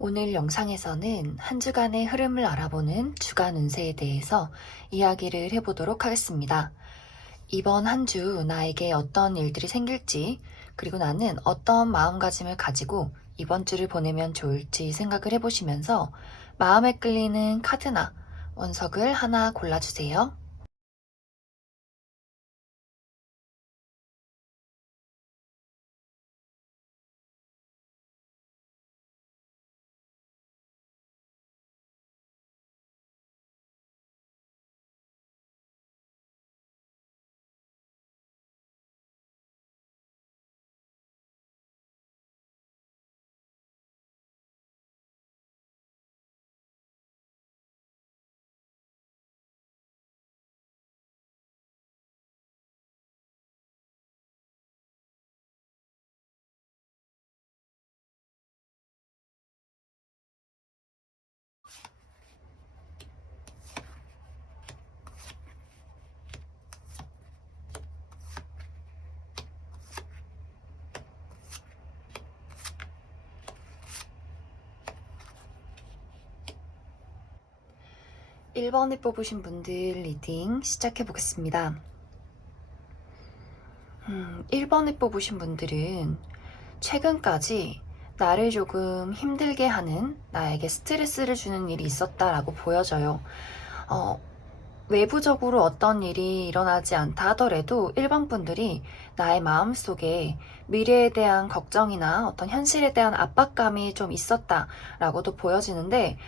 오늘 영상에서는 한 주간의 흐름을 알아보는 주간 운세에 대해서 이야기를 해보도록 하겠습니다. 이번 한 주 나에게 어떤 일들이 생길지, 그리고 나는 어떤 마음가짐을 가지고 이번 주를 보내면 좋을지 생각을 해보시면서 마음에 끌리는 카드나 원석을 하나 골라주세요. 1번을 뽑으신 분들 리딩 시작해 보겠습니다. 1번을 뽑으신 분들은 최근까지 나를 조금 힘들게 하는, 나에게 스트레스를 주는 일이 있었다라고 보여져요. 외부적으로 어떤 일이 일어나지 않다 하더라도 1번 분들이 나의 마음속에 미래에 대한 걱정이나 어떤 현실에 대한 압박감이 좀 있었다라고도 보여지는데,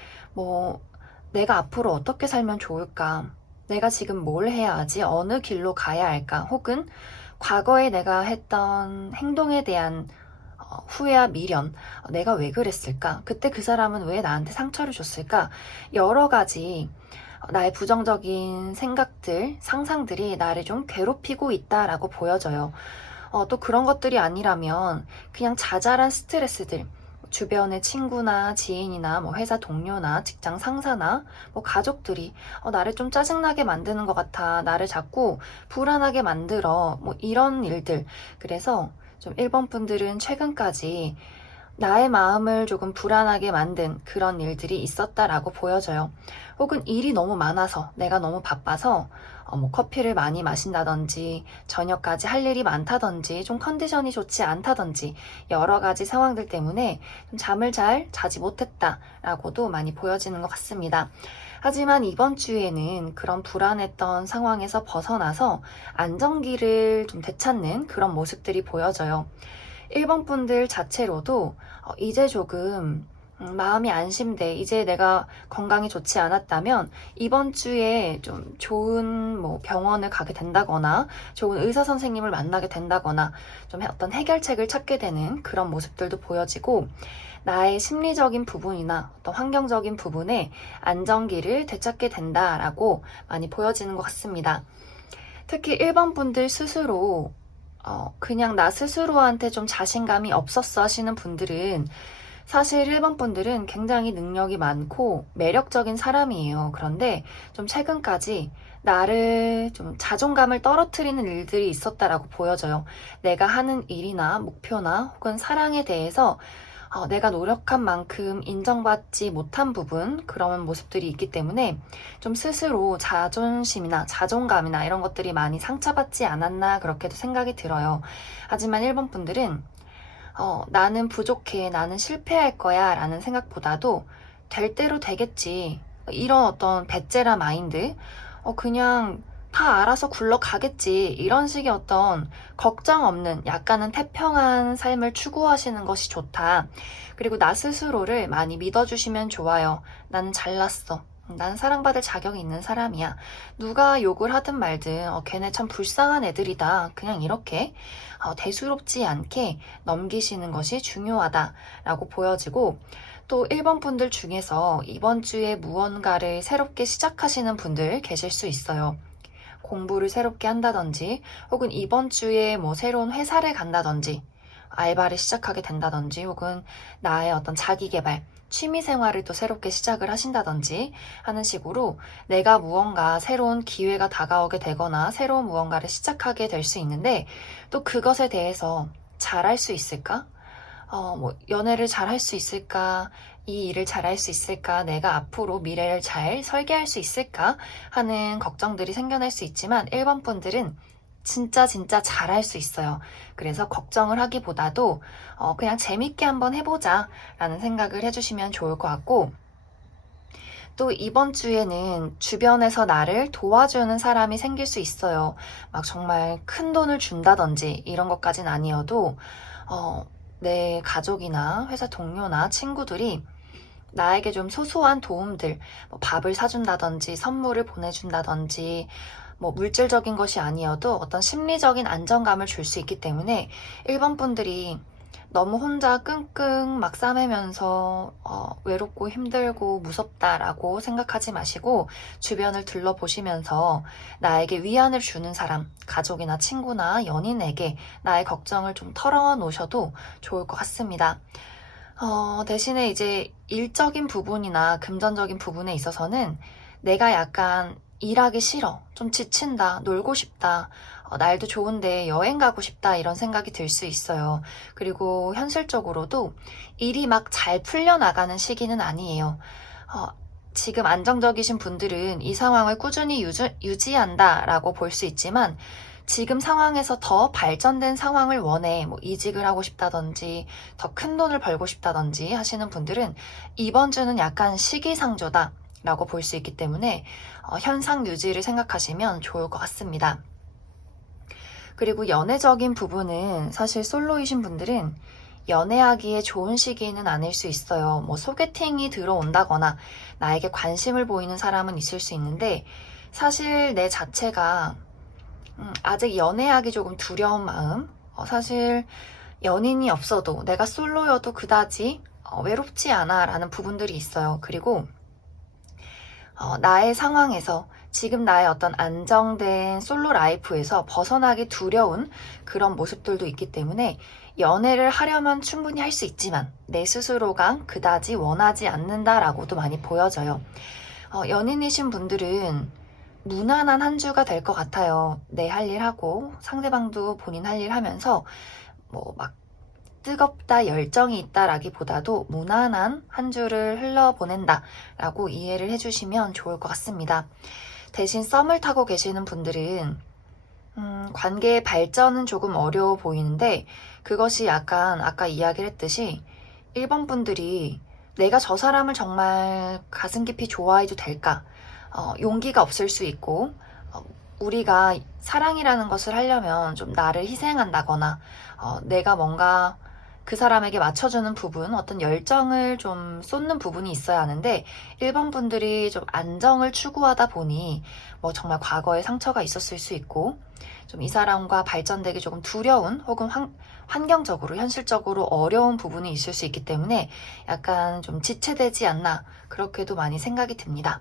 내가 앞으로 어떻게 살면 좋을까? 내가 지금 뭘 해야 하지? 어느 길로 가야 할까? 혹은 과거에 내가 했던 행동에 대한 후회와 미련, 내가 왜 그랬을까? 그때 그 사람은 왜 나한테 상처를 줬을까? 여러 가지 나의 부정적인 생각들, 상상들이 나를 좀 괴롭히고 있다라고 보여져요. 또 그런 것들이 아니라면 그냥 자잘한 스트레스들, 주변의 친구나 지인이나 회사 동료나 직장 상사나 가족들이 나를 좀 짜증나게 만드는 것 같아. 나를 자꾸 불안하게 만들어. 이런 일들. 그래서 좀 1번 분들은 최근까지 나의 마음을 조금 불안하게 만든 그런 일들이 있었다라고 보여져요. 혹은 일이 너무 많아서, 내가 너무 바빠서 커피를 많이 마신다든지, 저녁까지 할 일이 많다든지, 좀 컨디션이 좋지 않다든지, 여러 가지 상황들 때문에 좀 잠을 잘 자지 못했다라고도 많이 보여지는 것 같습니다. 하지만 이번 주에는 그런 불안했던 상황에서 벗어나서 안정기를 좀 되찾는 그런 모습들이 보여져요. 1번 분들 자체로도 이제 조금 마음이 안심돼. 이제 내가 건강이 좋지 않았다면 이번 주에 좀 좋은 병원을 가게 된다거나 좋은 의사 선생님을 만나게 된다거나 좀 어떤 해결책을 찾게 되는 그런 모습들도 보여지고, 나의 심리적인 부분이나 어떤 환경적인 부분에 안정기를 되찾게 된다라고 많이 보여지는 것 같습니다. 특히 1번 분들 스스로 그냥 나 스스로한테 좀 자신감이 없었어 하시는 분들은, 사실 1번 분들은 굉장히 능력이 많고 매력적인 사람이에요. 그런데 좀 최근까지 나를 좀 자존감을 떨어뜨리는 일들이 있었다라고 보여져요. 내가 하는 일이나 목표나 혹은 사랑에 대해서 내가 노력한 만큼 인정받지 못한 부분, 그런 모습들이 있기 때문에 좀 스스로 자존심이나 자존감이나 이런 것들이 많이 상처받지 않았나 그렇게도 생각이 들어요. 하지만 1번 분들은 나는 부족해, 나는 실패할 거야 라는 생각보다도 될 대로 되겠지, 이런 어떤 배째라 마인드, 그냥 다 알아서 굴러가겠지, 이런 식의 어떤 걱정 없는 약간은 태평한 삶을 추구하시는 것이 좋다. 그리고 나 스스로를 많이 믿어주시면 좋아요. 나는 잘났어. 나는 사랑받을 자격이 있는 사람이야. 누가 욕을 하든 말든 걔네 참 불쌍한 애들이다. 그냥 이렇게 대수롭지 않게 넘기시는 것이 중요하다라고 보여지고, 또 1번 분들 중에서 이번 주에 무언가를 새롭게 시작하시는 분들 계실 수 있어요. 공부를 새롭게 한다든지, 혹은 이번 주에 새로운 회사를 간다든지, 알바를 시작하게 된다든지, 혹은 나의 어떤 자기개발, 취미 생활을 또 새롭게 시작을 하신다든지 하는 식으로 내가 무언가 새로운 기회가 다가오게 되거나 새로운 무언가를 시작하게 될 수 있는데, 또 그것에 대해서 잘할 수 있을까? 뭐 연애를 잘 할 수 있을까? 이 일을 잘 할 수 있을까? 내가 앞으로 미래를 잘 설계할 수 있을까? 하는 걱정들이 생겨날 수 있지만 1번 분들은 진짜 진짜 잘할 수 있어요. 그래서 걱정을 하기보다도 그냥 재밌게 한번 해보자 라는 생각을 해주시면 좋을 것 같고, 또 이번 주에는 주변에서 나를 도와주는 사람이 생길 수 있어요. 막 정말 큰 돈을 준다든지 이런 것까진 아니어도 내 가족이나 회사 동료나 친구들이 나에게 좀 소소한 도움들, 뭐 밥을 사준다든지 선물을 보내준다든지 뭐 물질적인 것이 아니어도 어떤 심리적인 안정감을 줄 수 있기 때문에 1번 분들이 너무 혼자 끙끙 막 싸매면서 외롭고 힘들고 무섭다라고 생각하지 마시고 주변을 둘러보시면서 나에게 위안을 주는 사람, 가족이나 친구나 연인에게 나의 걱정을 좀 털어놓으셔도 좋을 것 같습니다. 대신에 이제 일적인 부분이나 금전적인 부분에 있어서는 내가 약간 일하기 싫어, 좀 지친다, 놀고 싶다, 날도 좋은데 여행 가고 싶다 이런 생각이 들 수 있어요. 그리고 현실적으로도 일이 막 잘 풀려나가는 시기는 아니에요. 어, 지금 안정적이신 분들은 이 상황을 꾸준히 유지한다라고 볼 수 있지만 지금 상황에서 더 발전된 상황을 원해 뭐 이직을 하고 싶다든지 더 큰 돈을 벌고 싶다든지 하시는 분들은 이번 주는 약간 시기상조다 라고 볼 수 있기 때문에 현상 유지를 생각하시면 좋을 것 같습니다. 그리고 연애적인 부분은 사실 솔로이신 분들은 연애하기에 좋은 시기는 아닐 수 있어요. 뭐 소개팅이 들어온다거나 나에게 관심을 보이는 사람은 있을 수 있는데 사실 내 자체가 아직 연애하기 조금 두려운 마음, 사실 연인이 없어도 내가 솔로여도 그다지 외롭지 않아 라는 부분들이 있어요. 그리고 나의 상황에서 지금 나의 어떤 안정된 솔로 라이프에서 벗어나기 두려운 그런 모습들도 있기 때문에 연애를 하려면 충분히 할 수 있지만 내 스스로가 그다지 원하지 않는다라고도 많이 보여져요. 연인이신 분들은 무난한 한 주가 될 것 같아요. 내 할 일 하고 상대방도 본인 할 일 하면서 뭐 막 뜨겁다, 열정이 있다라기보다도 무난한 한 주를 흘러보낸다라고 이해를 해주시면 좋을 것 같습니다. 대신 썸을 타고 계시는 분들은 관계의 발전은 조금 어려워 보이는데 그것이 약간 아까 이야기를 했듯이 1번 분들이 내가 저 사람을 정말 가슴 깊이 좋아해도 될까? 용기가 없을 수 있고 우리가 사랑이라는 것을 하려면 좀 나를 희생한다거나 내가 뭔가 그 사람에게 맞춰주는 부분, 어떤 열정을 좀 쏟는 부분이 있어야 하는데 1번 분들이 좀 안정을 추구하다 보니 뭐 정말 과거에 상처가 있었을 수 있고 좀 이 사람과 발전되기 조금 두려운 혹은 환경적으로 현실적으로 어려운 부분이 있을 수 있기 때문에 약간 좀 지체되지 않나 그렇게도 많이 생각이 듭니다.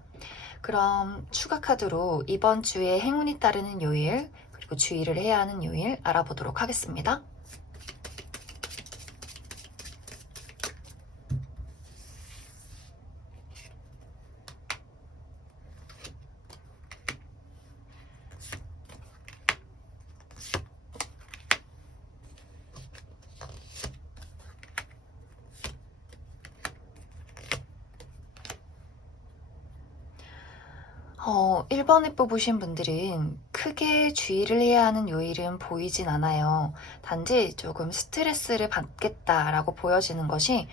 그럼 추가 카드로 이번 주에 행운이 따르는 요일 그리고 주의를 해야 하는 요일 알아보도록 하겠습니다. 어, 1번에 뽑으신 분들은 크게 주의를 해야 하는 요일은 보이진 않아요. 단지 조금 스트레스를 받겠다라고 보여지는 것이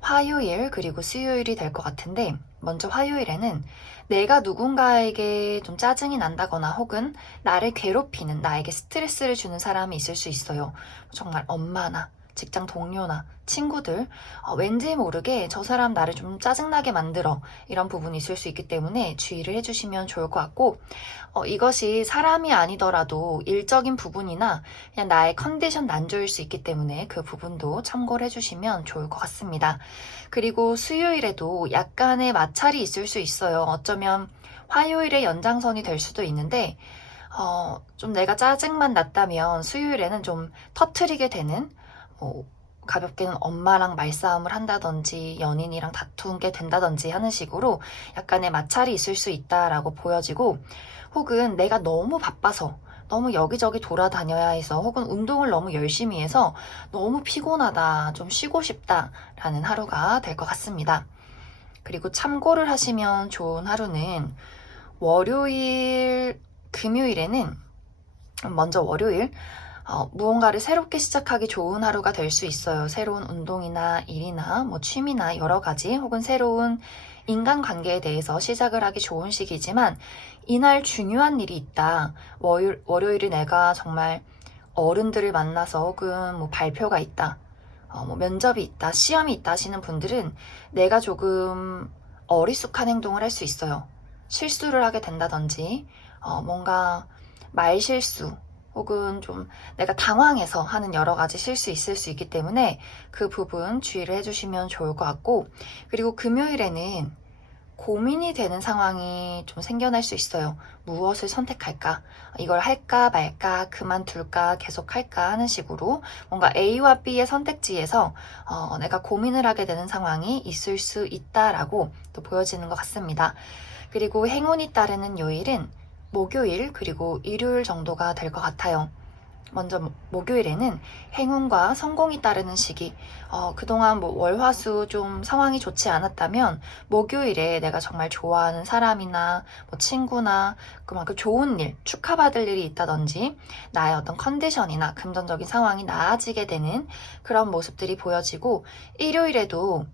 화요일 그리고 수요일이 될 것 같은데 먼저 화요일에는 내가 누군가에게 좀 짜증이 난다거나 혹은 나를 괴롭히는 나에게 스트레스를 주는 사람이 있을 수 있어요. 정말 엄마나 직장 동료나 친구들 왠지 모르게 저 사람 나를 좀 짜증나게 만들어 이런 부분이 있을 수 있기 때문에 주의를 해주시면 좋을 것 같고 이것이 사람이 아니더라도 일적인 부분이나 그냥 나의 컨디션 난조일 수 있기 때문에 그 부분도 참고를 해주시면 좋을 것 같습니다. 그리고 수요일에도 약간의 마찰이 있을 수 있어요. 어쩌면 화요일의 연장선이 될 수도 있는데 좀 내가 짜증만 났다면 수요일에는 좀 터트리게 되는 가볍게는 엄마랑 말싸움을 한다든지 연인이랑 다투게 된다든지 하는 식으로 약간의 마찰이 있을 수 있다라고 보여지고 혹은 내가 너무 바빠서 너무 여기저기 돌아다녀야 해서 혹은 운동을 너무 열심히 해서 너무 피곤하다, 좀 쉬고 싶다라는 하루가 될 것 같습니다. 그리고 참고를 하시면 좋은 하루는 월요일, 금요일에는 먼저 월요일 무언가를 새롭게 시작하기 좋은 하루가 될 수 있어요. 새로운 운동이나 일이나 뭐 취미나 여러 가지 혹은 새로운 인간관계에 대해서 시작을 하기 좋은 시기지만 이날 중요한 일이 있다. 월요일에 내가 정말 어른들을 만나서 혹은 뭐 발표가 있다. 뭐 면접이 있다. 시험이 있다 하시는 분들은 내가 조금 어리숙한 행동을 할 수 있어요. 실수를 하게 된다든지 뭔가 말실수 혹은 좀 내가 당황해서 하는 여러 가지 실수 있을 수 있기 때문에 그 부분 주의를 해주시면 좋을 것 같고, 그리고 금요일에는 고민이 되는 상황이 좀 생겨날 수 있어요. 무엇을 선택할까? 이걸 할까 말까? 그만둘까? 계속 할까? 하는 식으로 뭔가 A와 B의 선택지에서 내가 고민을 하게 되는 상황이 있을 수 있다라고 또 보여지는 것 같습니다. 그리고 행운이 따르는 요일은 목요일 그리고 일요일 정도가 될 것 같아요. 먼저 목요일에는 행운과 성공이 따르는 시기. 그동안 뭐 월화수 좀 상황이 좋지 않았다면 목요일에 내가 정말 좋아하는 사람이나 뭐 친구나 그만큼 좋은 일, 축하받을 일이 있다든지 나의 어떤 컨디션이나 금전적인 상황이 나아지게 되는 그런 모습들이 보여지고, 일요일에도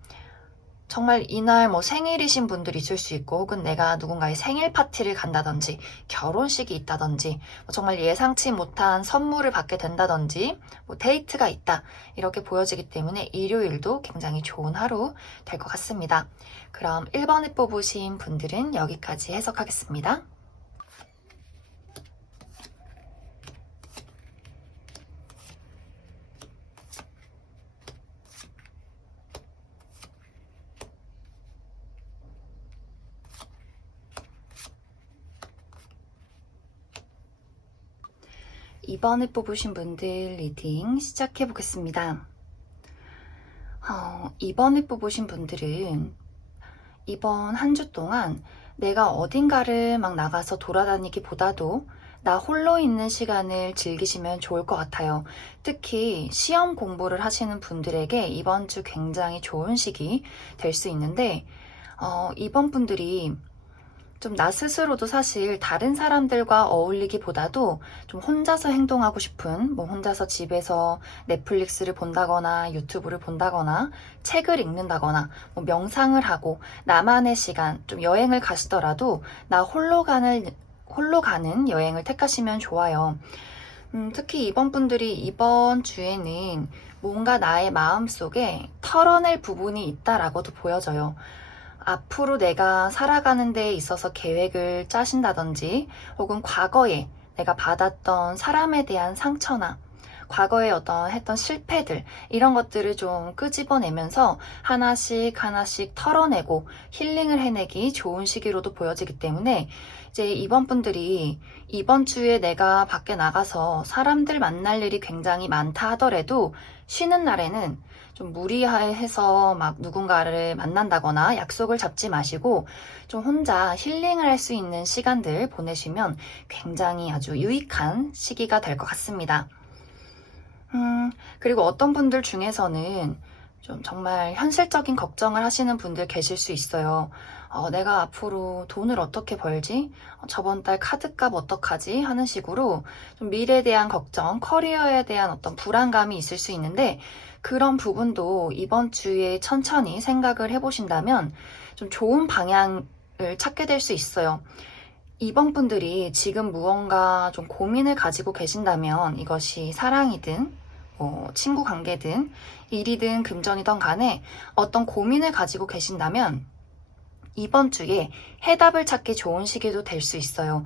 정말 이날 뭐 생일이신 분들이 있을 수 있고 혹은 내가 누군가의 생일 파티를 간다든지 결혼식이 있다든지 뭐 정말 예상치 못한 선물을 받게 된다든지 뭐 데이트가 있다 이렇게 보여지기 때문에 일요일도 굉장히 좋은 하루 될 것 같습니다. 그럼 1번을 뽑으신 분들은 여기까지 해석하겠습니다. 2번을 뽑으신 분들 리딩 시작해 보겠습니다. 2번을 뽑으신 분들은 이번 한 주 동안 내가 어딘가를 막 나가서 돌아다니기보다도 나 홀로 있는 시간을 즐기시면 좋을 것 같아요. 특히 시험 공부를 하시는 분들에게 이번 주 굉장히 좋은 시기 될 수 있는데, 이번 분들이 좀 나 스스로도 사실 다른 사람들과 어울리기보다도 좀 혼자서 행동하고 싶은, 뭐 혼자서 집에서 넷플릭스를 본다거나 유튜브를 본다거나 책을 읽는다거나 뭐 명상을 하고 나만의 시간, 좀 여행을 가시더라도 나 홀로 가는 여행을 택하시면 좋아요. 특히 이번 분들이 이번 주에는 뭔가 나의 마음속에 털어낼 부분이 있다라고도 보여져요. 앞으로 내가 살아가는 데에 있어서 계획을 짜신다든지 혹은 과거에 내가 받았던 사람에 대한 상처나 과거에 어떤 했던 실패들 이런 것들을 좀 끄집어내면서 하나씩 하나씩 털어내고 힐링을 해내기 좋은 시기로도 보여지기 때문에 이제 이번 분들이 이번 주에 내가 밖에 나가서 사람들 만날 일이 굉장히 많다 하더라도 쉬는 날에는 좀 무리해서 막 누군가를 만난다거나 약속을 잡지 마시고 좀 혼자 힐링을 할 수 있는 시간들 보내시면 굉장히 아주 유익한 시기가 될 것 같습니다. 그리고 어떤 분들 중에서는 좀 정말 현실적인 걱정을 하시는 분들 계실 수 있어요. 내가 앞으로 돈을 어떻게 벌지? 저번 달 카드값 어떡하지? 하는 식으로 좀 미래에 대한 걱정, 커리어에 대한 어떤 불안감이 있을 수 있는데, 그런 부분도 이번 주에 천천히 생각을 해보신다면 좀 좋은 방향을 찾게 될 수 있어요. 이번 분들이 지금 무언가 좀 고민을 가지고 계신다면 이것이 사랑이든 친구 관계든 일이든 금전이든 간에 어떤 고민을 가지고 계신다면 이번 주에 해답을 찾기 좋은 시기도 될 수 있어요.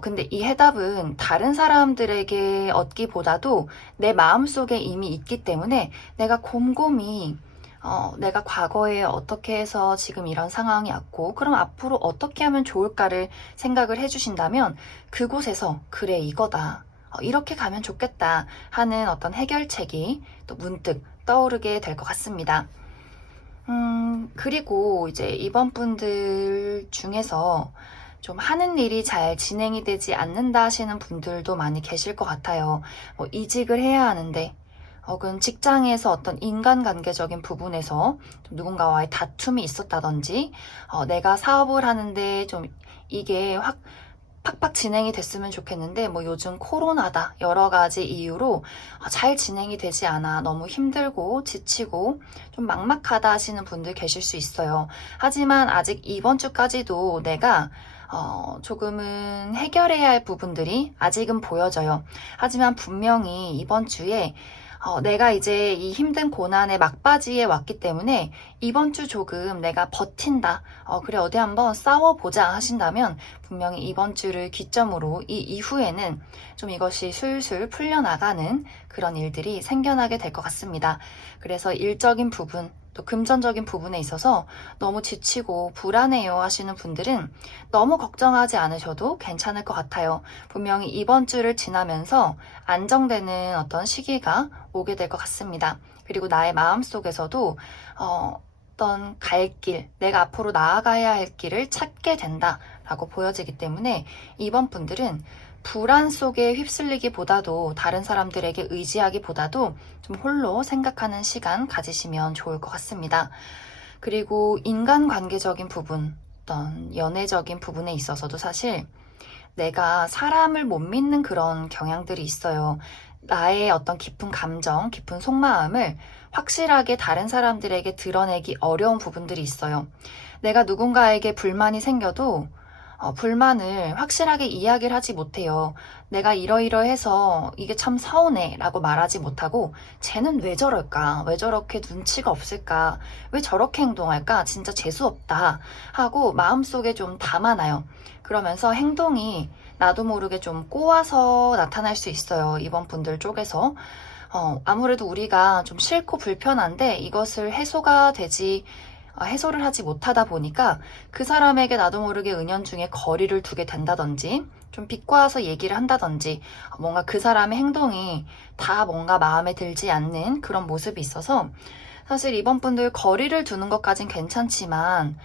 근데 이 해답은 다른 사람들에게 얻기보다도 내 마음속에 이미 있기 때문에 내가 곰곰이 내가 과거에 어떻게 해서 지금 이런 상황이 왔고 그럼 앞으로 어떻게 하면 좋을까를 생각을 해주신다면 그곳에서 그래 이거다. 이렇게 가면 좋겠다 하는 어떤 해결책이 또 문득 떠오르게 될 것 같습니다. 그리고 이제 이번 분들 중에서 좀 하는 일이 잘 진행이 되지 않는다 하시는 분들도 많이 계실 것 같아요. 뭐 이직을 해야 하는데, 혹은 직장에서 어떤 인간관계적인 부분에서 좀 누군가와의 다툼이 있었다든지, 내가 사업을 하는데 좀 이게 팍팍 진행이 됐으면 좋겠는데 뭐 요즘 코로나다 여러 가지 이유로 잘 진행이 되지 않아 너무 힘들고 지치고 좀 막막하다 하시는 분들 계실 수 있어요. 하지만 아직 이번 주까지도 내가 조금은 해결해야 할 부분들이 아직은 보여져요. 하지만 분명히 이번 주에 내가 이제 이 힘든 고난의 막바지에 왔기 때문에 이번 주 조금 내가 버틴다. 그래, 어디 한번 싸워보자 하신다면 분명히 이번 주를 기점으로 이 이후에는 좀 이것이 술술 풀려나가는 그런 일들이 생겨나게 될 것 같습니다. 그래서 일적인 부분, 또 금전적인 부분에 있어서 너무 지치고 불안해요 하시는 분들은 너무 걱정하지 않으셔도 괜찮을 것 같아요. 분명히 이번 주를 지나면서 안정되는 어떤 시기가 오게 될 것 같습니다. 그리고 나의 마음속에서도 어떤 갈 길, 내가 앞으로 나아가야 할 길을 찾게 된다라고 보여지기 때문에 이번 분들은 불안 속에 휩쓸리기보다도 다른 사람들에게 의지하기보다도 좀 홀로 생각하는 시간 가지시면 좋을 것 같습니다. 그리고 인간관계적인 부분, 어떤 연애적인 부분에 있어서도 사실 내가 사람을 못 믿는 그런 경향들이 있어요. 나의 어떤 깊은 감정, 깊은 속마음을 확실하게 다른 사람들에게 드러내기 어려운 부분들이 있어요. 내가 누군가에게 불만이 생겨도 불만을 확실하게 이야기를 하지 못해요. 내가 이러이러해서 이게 참 서운해 라고 말하지 못하고 쟤는 왜 저럴까? 왜 저렇게 눈치가 없을까? 왜 저렇게 행동할까? 진짜 재수없다 하고 마음속에 좀 담아놔요. 그러면서 행동이 나도 모르게 좀 꼬아서 나타날 수 있어요. 이번 분들 쪽에서. 아무래도 우리가 좀 싫고 불편한데 이것을 해소를 하지 못하다 보니까 그 사람에게 나도 모르게 은연중에 거리를 두게 된다든지 좀 비꼬아서 얘기를 한다든지 뭔가 그 사람의 행동이 다 뭔가 마음에 들지 않는 그런 모습이 있어서 사실 이번 분들 거리를 두는 것까진 괜찮지만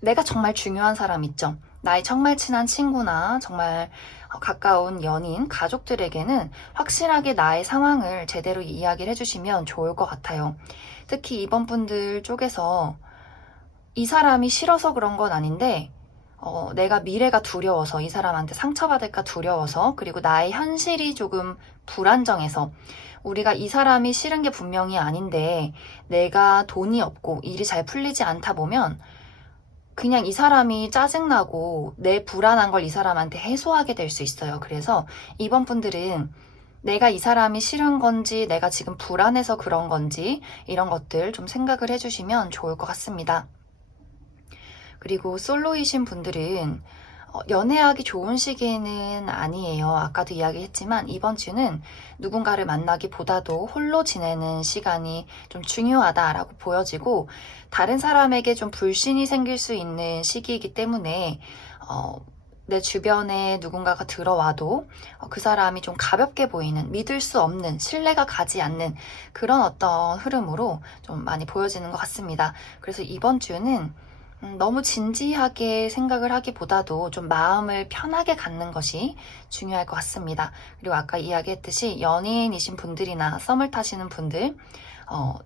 내가 정말 중요한 사람 있죠. 나의 정말 친한 친구나 정말 가까운 연인, 가족들에게는 확실하게 나의 상황을 제대로 이야기를 해주시면 좋을 것 같아요. 특히 이번 분들 쪽에서 이 사람이 싫어서 그런 건 아닌데 내가 미래가 두려워서 이 사람한테 상처받을까 두려워서 그리고 나의 현실이 조금 불안정해서 우리가 이 사람이 싫은 게 분명히 아닌데 내가 돈이 없고 일이 잘 풀리지 않다 보면 그냥 이 사람이 짜증나고 내 불안한 걸 이 사람한테 해소하게 될 수 있어요. 그래서 이번 분들은 내가 이 사람이 싫은 건지 내가 지금 불안해서 그런 건지 이런 것들 좀 생각을 해주시면 좋을 것 같습니다. 그리고 솔로이신 분들은 연애하기 좋은 시기는 아니에요. 아까도 이야기했지만 이번 주는 누군가를 만나기보다도 홀로 지내는 시간이 좀 중요하다라고 보여지고 다른 사람에게 좀 불신이 생길 수 있는 시기이기 때문에 내 주변에 누군가가 들어와도 그 사람이 좀 가볍게 보이는, 믿을 수 없는, 신뢰가 가지 않는 그런 어떤 흐름으로 좀 많이 보여지는 것 같습니다. 그래서 이번 주는 너무 진지하게 생각을 하기보다도 좀 마음을 편하게 갖는 것이 중요할 것 같습니다. 그리고 아까 이야기했듯이 연예인이신 분들이나 썸을 타시는 분들,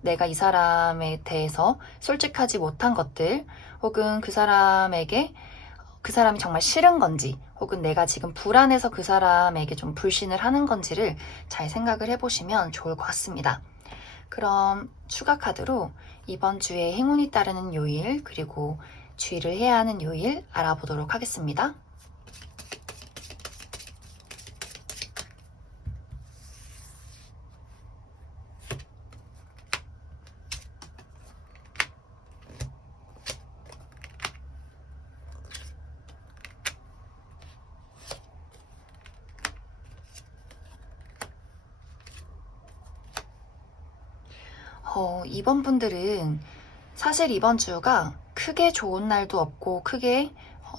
내가 이 사람에 대해서 솔직하지 못한 것들, 혹은 그 사람에게 그 사람이 정말 싫은 건지, 혹은 내가 지금 불안해서 그 사람에게 좀 불신을 하는 건지를 잘 생각을 해보시면 좋을 것 같습니다. 그럼 추가 카드로 이번 주에 행운이 따르는 요일 그리고 주의를 해야 하는 요일 알아보도록 하겠습니다. 이번 분들은 사실 이번 주가 크게 좋은 날도 없고 크게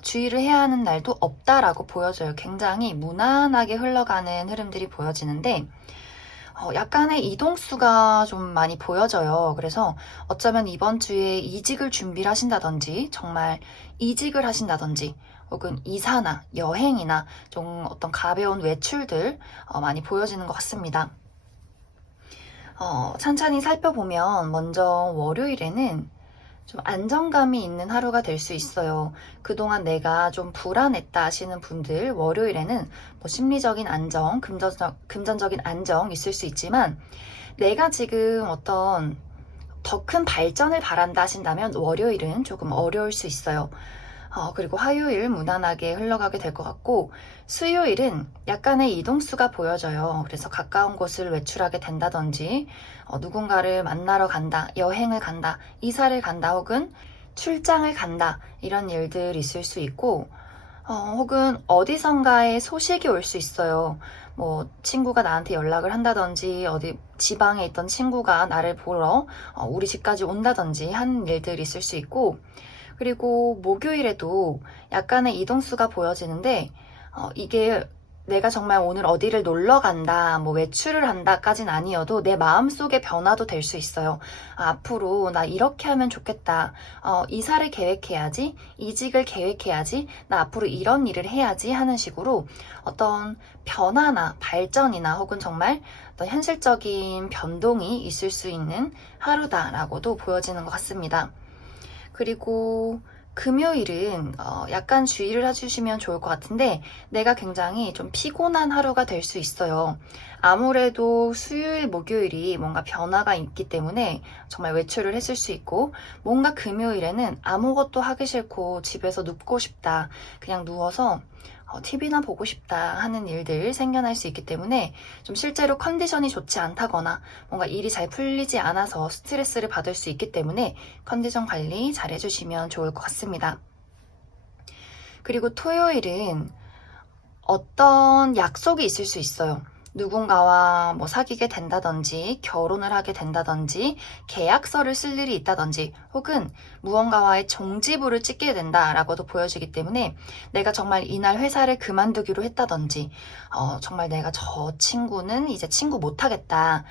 주의를 해야 하는 날도 없다라고 보여져요. 굉장히 무난하게 흘러가는 흐름들이 보여지는데 약간의 이동수가 좀 많이 보여져요. 그래서 어쩌면 이번 주에 이직을 준비를 하신다든지, 정말 이직을 하신다든지, 혹은 이사나 여행이나 좀 어떤 가벼운 외출들 많이 보여지는 것 같습니다. 찬찬히 살펴보면 먼저 월요일에는 좀 안정감이 있는 하루가 될 수 있어요. 그동안 내가 좀 불안했다 하시는 분들, 월요일에는 뭐 심리적인 안정, 금전적인 안정 있을 수 있지만, 내가 지금 어떤 더 큰 발전을 바란다 하신다면 월요일은 조금 어려울 수 있어요. 그리고 화요일 무난하게 흘러가게 될 것 같고, 수요일은 약간의 이동수가 보여져요. 그래서 가까운 곳을 외출하게 된다든지, 누군가를 만나러 간다, 여행을 간다, 이사를 간다, 혹은 출장을 간다, 이런 일들 있을 수 있고, 혹은 어디선가에 소식이 올 수 있어요. 뭐, 친구가 나한테 연락을 한다든지, 어디 지방에 있던 친구가 나를 보러 우리 집까지 온다든지 하는 일들이 있을 수 있고, 그리고 목요일에도 약간의 이동수가 보여지는데, 이게 내가 정말 오늘 어디를 놀러 간다, 뭐 외출을 한다까진 아니어도 내 마음속의 변화도 될 수 있어요. 앞으로 나 이렇게 하면 좋겠다. 이사를 계획해야지, 이직을 계획해야지, 나 앞으로 이런 일을 해야지 하는 식으로 어떤 변화나 발전이나 혹은 정말 어떤 현실적인 변동이 있을 수 있는 하루다라고도 보여지는 것 같습니다. 그리고 금요일은 약간 주의를 해주시면 좋을 것 같은데, 내가 굉장히 좀 피곤한 하루가 될 수 있어요. 아무래도 수요일, 목요일이 뭔가 변화가 있기 때문에 정말 외출을 했을 수 있고, 뭔가 금요일에는 아무것도 하기 싫고 집에서 눕고 싶다, 그냥 누워서 TV나 보고 싶다 하는 일들 생겨날 수 있기 때문에 좀 실제로 컨디션이 좋지 않다거나 뭔가 일이 잘 풀리지 않아서 스트레스를 받을 수 있기 때문에 컨디션 관리 잘 해주시면 좋을 것 같습니다. 그리고 토요일은 어떤 약속이 있을 수 있어요. 누군가와 뭐 사귀게 된다든지, 결혼을 하게 된다든지, 계약서를 쓸 일이 있다든지, 혹은 무언가와의 종지부를 찍게 된다라고도 보여지기 때문에 내가 정말 이날 회사를 그만두기로 했다든지, 정말 내가 저 친구는 이제 친구 못하겠다,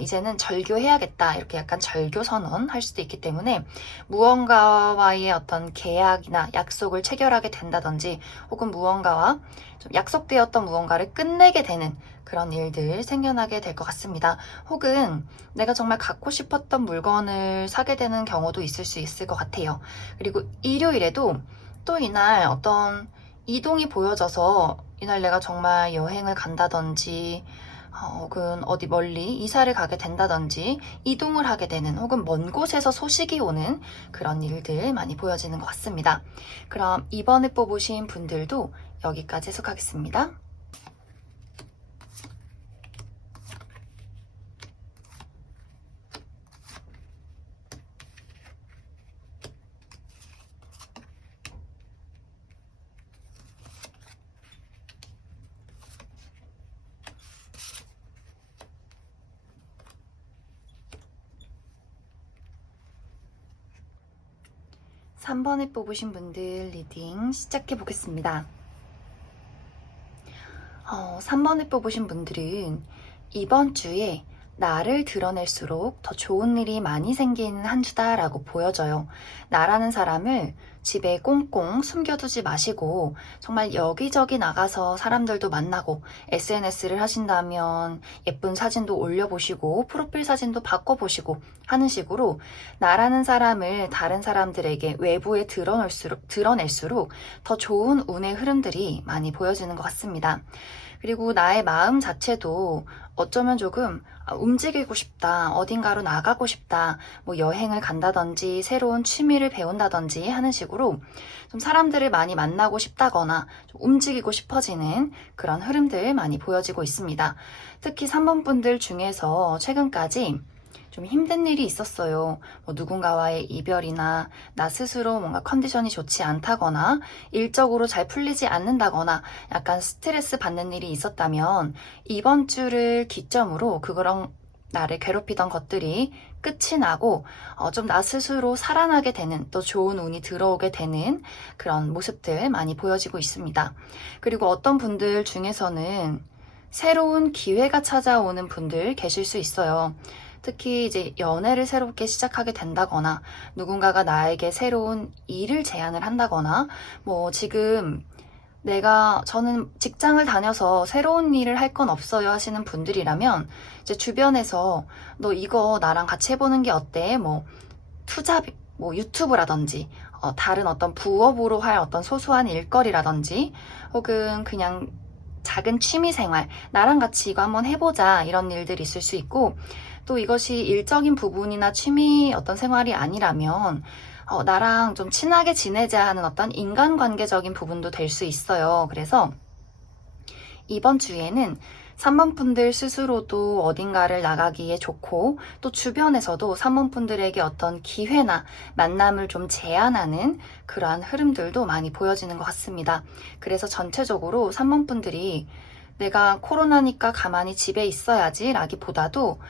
이제는 절교해야겠다, 이렇게 약간 절교 선언할 수도 있기 때문에 무언가와의 어떤 계약이나 약속을 체결하게 된다든지, 혹은 무언가와 좀 약속되었던 무언가를 끝내게 되는 그런 일들 생겨나게 될 것 같습니다. 혹은 내가 정말 갖고 싶었던 물건을 사게 되는 경우도 있을 수 있을 것 같아요. 그리고 일요일에도 또 이날 어떤 이동이 보여져서 이날 내가 정말 여행을 간다든지, 혹은 어디 멀리 이사를 가게 된다든지, 이동을 하게 되는, 혹은 먼 곳에서 소식이 오는 그런 일들 많이 보여지는 것 같습니다. 그럼 이번에 뽑으신 분들도 여기까지 해석하겠습니다. 3번에 뽑으신 분들 리딩 시작해 보겠습니다. 3번에 뽑으신 분들은 이번 주에 나를 드러낼수록 더 좋은 일이 많이 생기는 한 주다라고 보여져요. 나라는 사람을 집에 꽁꽁 숨겨두지 마시고 정말 여기저기 나가서 사람들도 만나고, SNS를 하신다면 예쁜 사진도 올려보시고 프로필 사진도 바꿔보시고 하는 식으로 나라는 사람을 다른 사람들에게 외부에 드러낼수록 더 좋은 운의 흐름들이 많이 보여지는 것 같습니다. 그리고 나의 마음 자체도 어쩌면 조금 움직이고 싶다, 어딘가로 나가고 싶다, 뭐 여행을 간다든지 새로운 취미를 배운다든지 하는 식으로 좀 사람들을 많이 만나고 싶다거나 좀 움직이고 싶어지는 그런 흐름들 많이 보여지고 있습니다. 특히 3번 분들 중에서 최근까지 좀 힘든 일이 있었어요. 뭐 누군가와의 이별이나 나 스스로 뭔가 컨디션이 좋지 않다거나 일적으로 잘 풀리지 않는다거나 약간 스트레스 받는 일이 있었다면 이번 주를 기점으로 그거랑 나를 괴롭히던 것들이 끝이 나고 좀 나 스스로 살아나게 되는, 또 좋은 운이 들어오게 되는 그런 모습들 많이 보여지고 있습니다. 그리고 어떤 분들 중에서는 새로운 기회가 찾아오는 분들 계실 수 있어요. 특히 이제 연애를 새롭게 시작하게 된다거나 누군가가 나에게 새로운 일을 제안을 한다거나 뭐 지금 저는 직장을 다녀서 새로운 일을 할 건 없어요 하시는 분들이라면 이제 주변에서 너 이거 나랑 같이 해보는 게 어때? 뭐 투자, 뭐 유튜브라든지 다른 어떤 부업으로 할 어떤 소소한 일거리라든지 혹은 그냥 작은 취미 생활, 나랑 같이 이거 한번 해보자 이런 일들이 있을 수 있고 또 이것이 일적인 부분이나 취미 어떤 생활이 아니라면 나랑 좀 친하게 지내자 하는 어떤 인간관계적인 부분도 될 수 있어요. 그래서 이번 주에는 3번 분들 스스로도 어딘가를 나가기에 좋고 또 주변에서도 3번 분들에게 어떤 기회나 만남을 좀 제안하는 그러한 흐름들도 많이 보여지는 것 같습니다. 그래서 전체적으로 3번 분들이 내가 코로나니까 가만히 집에 있어야지 라기보다도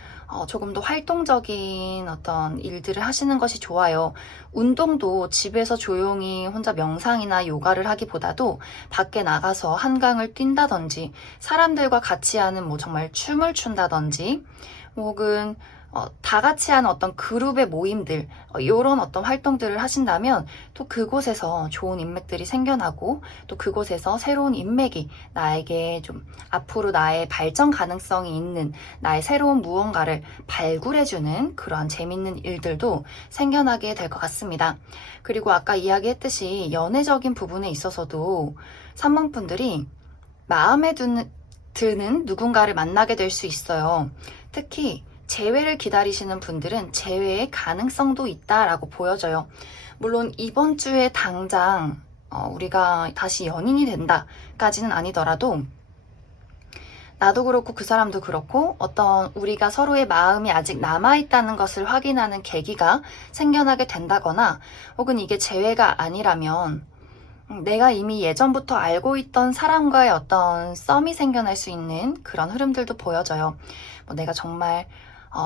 조금 더 활동적인 어떤 일들을 하시는 것이 좋아요. 운동도 집에서 조용히 혼자 명상이나 요가를 하기보다도 밖에 나가서 한강을 뛴다든지 사람들과 같이 하는 뭐 정말 춤을 춘다든지 혹은 다 같이 하는 어떤 그룹의 모임들 이런 어떤 활동들을 하신다면 또 그곳에서 좋은 인맥들이 생겨나고 또 그곳에서 새로운 인맥이 나에게 좀 앞으로 나의 발전 가능성이 있는 나의 새로운 무언가를 발굴해주는 그러한 재밌는 일들도 생겨나게 될 것 같습니다. 그리고 아까 이야기했듯이 연애적인 부분에 있어서도 3번 분들이 마음에 드는 누군가를 만나게 될 수 있어요. 특히 재회를 기다리시는 분들은 재회의 가능성도 있다라고 보여져요. 물론 이번 주에 당장 우리가 다시 연인이 된다까지는 아니더라도 나도 그렇고 그 사람도 그렇고 어떤 우리가 서로의 마음이 아직 남아있다는 것을 확인하는 계기가 생겨나게 된다거나 혹은 이게 재회가 아니라면 내가 이미 예전부터 알고 있던 사람과의 어떤 썸이 생겨날 수 있는 그런 흐름들도 보여져요. 내가 정말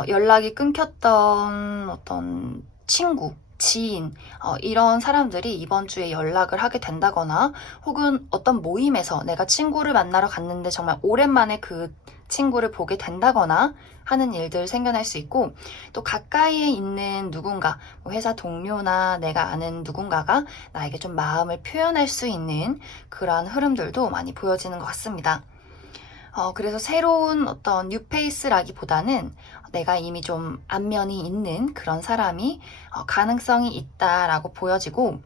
연락이 끊겼던 어떤 친구, 지인, 이런 사람들이 이번 주에 연락을 하게 된다거나 혹은 어떤 모임에서 내가 친구를 만나러 갔는데 정말 오랜만에 그 친구를 보게 된다거나 하는 일들 생겨날 수 있고 또 가까이에 있는 누군가, 회사 동료나 내가 아는 누군가가 나에게 좀 마음을 표현할 수 있는 그러한 흐름들도 많이 보여지는 것 같습니다. 그래서 새로운 어떤 뉴페이스라기보다는 내가 이미 좀 안면이 있는 그런 사람이 가능성이 있다라고 보여지고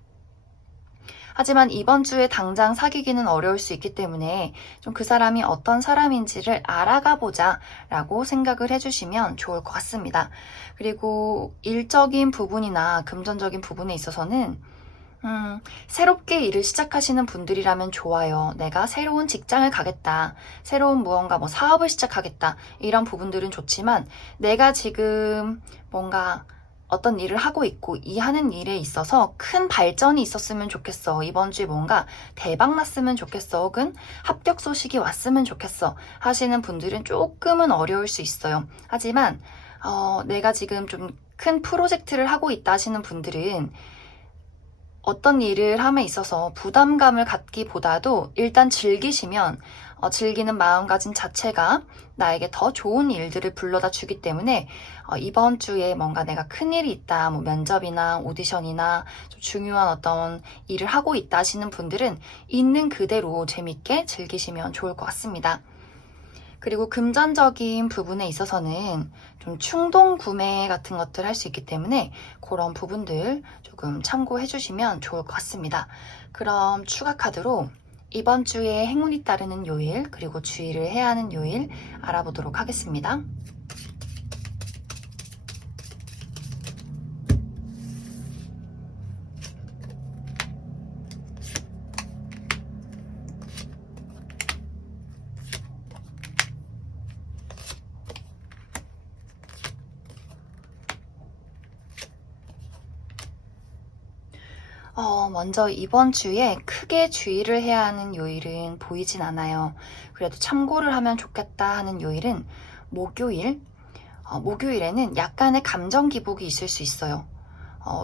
하지만 이번 주에 당장 사귀기는 어려울 수 있기 때문에 좀 그 사람이 어떤 사람인지를 알아가 보자 라고 생각을 해주시면 좋을 것 같습니다. 그리고 일적인 부분이나 금전적인 부분에 있어서는 새롭게 일을 시작하시는 분들이라면 좋아요. 내가 새로운 직장을 가겠다. 새로운 무언가 사업을 시작하겠다. 이런 부분들은 좋지만 내가 지금 뭔가 어떤 일을 하고 있고 이 하는 일에 있어서 큰 발전이 있었으면 좋겠어. 이번 주에 뭔가 대박 났으면 좋겠어. 혹은 합격 소식이 왔으면 좋겠어. 하시는 분들은 조금은 어려울 수 있어요. 하지만 내가 지금 좀 큰 프로젝트를 하고 있다 하시는 분들은 어떤 일을 함에 있어서 부담감을 갖기보다도 일단 즐기시면 즐기는 마음가짐 자체가 나에게 더 좋은 일들을 불러다 주기 때문에 이번 주에 뭔가 내가 큰일이 있다, 면접이나 오디션이나 좀 중요한 어떤 일을 하고 있다 하시는 분들은 있는 그대로 재밌게 즐기시면 좋을 것 같습니다. 그리고 금전적인 부분에 있어서는 좀 충동 구매 같은 것들 할 수 있기 때문에 그런 부분들 조금 참고해 주시면 좋을 것 같습니다. 그럼 추가 카드로 이번 주에 행운이 따르는 요일 그리고 주의를 해야 하는 요일 알아보도록 하겠습니다. 먼저 이번 주에 크게 주의를 해야 하는 요일은 보이진 않아요. 그래도 참고를 하면 좋겠다 하는 요일은 목요일. 목요일에는 약간의 감정 기복이 있을 수 있어요.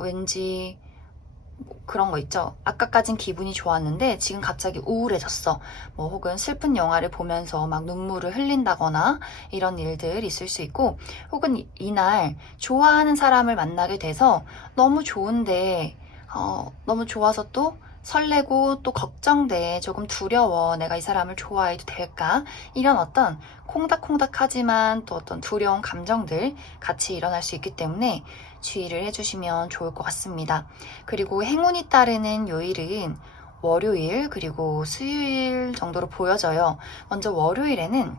왠지 뭐 그런 거 있죠. 아까까진 기분이 좋았는데 지금 갑자기 우울해졌어. 뭐 혹은 슬픈 영화를 보면서 막 눈물을 흘린다거나 이런 일들 있을 수 있고, 혹은 이날 좋아하는 사람을 만나게 돼서 너무 좋은데 너무 좋아서 또 설레고 또 걱정돼. 조금 두려워. 내가 이 사람을 좋아해도 될까? 이런 어떤 콩닥콩닥하지만 또 어떤 두려운 감정들 같이 일어날 수 있기 때문에 주의를 해주시면 좋을 것 같습니다. 그리고 행운이 따르는 요일은 월요일 그리고 수요일 정도로 보여져요. 먼저 월요일에는